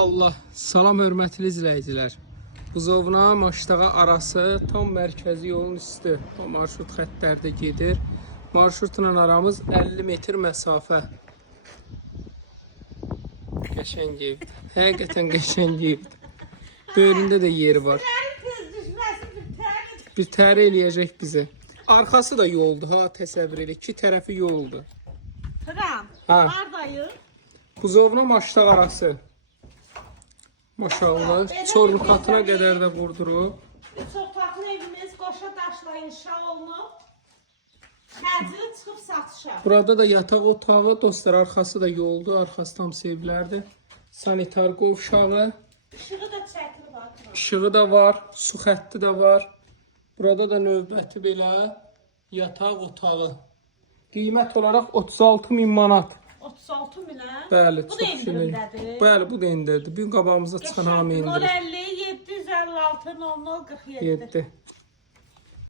Allah. Salam hörmətli izləyicilər. Buzovna Maştağa arası tam mərkəzi yolun üstü. O marşrut xəttlərdə gedir. Marşrutla aramız 50 metr məsafə. Qəşəng evdir. Həqiqətən qəşəng evdir. Böyründə də yeri var. Bir tərə eləyəcək bizi. Arxası da yoldur ha, təsəvvür elə. İki tərəfi yoldur. Hıram. Ha. Haradayım? Buzovna Maştağa arası. Maşallah. Çorlu xatına qədər də vurdurub. Üç otaqlı evimiz qoşa daşla inşa olunub. Təcili çıxıb satışa. Burada da yataq otağı, dostlar, arxası da yoldur. Arxası tam sevlərdir. Sanitar qovşağı. Işığı da çəkili var. İşığı da var. Su xətti də var. Burada da növbəti belə yataq otağı. Qiymət olaraq 36.000 manat. 36 minə. Bəli, Bu da çox şirin. endirimdədir. Bəli, bu da endirdi. Bir qabağımızda çıxan hamı endirir. 050 756 00 47. 7.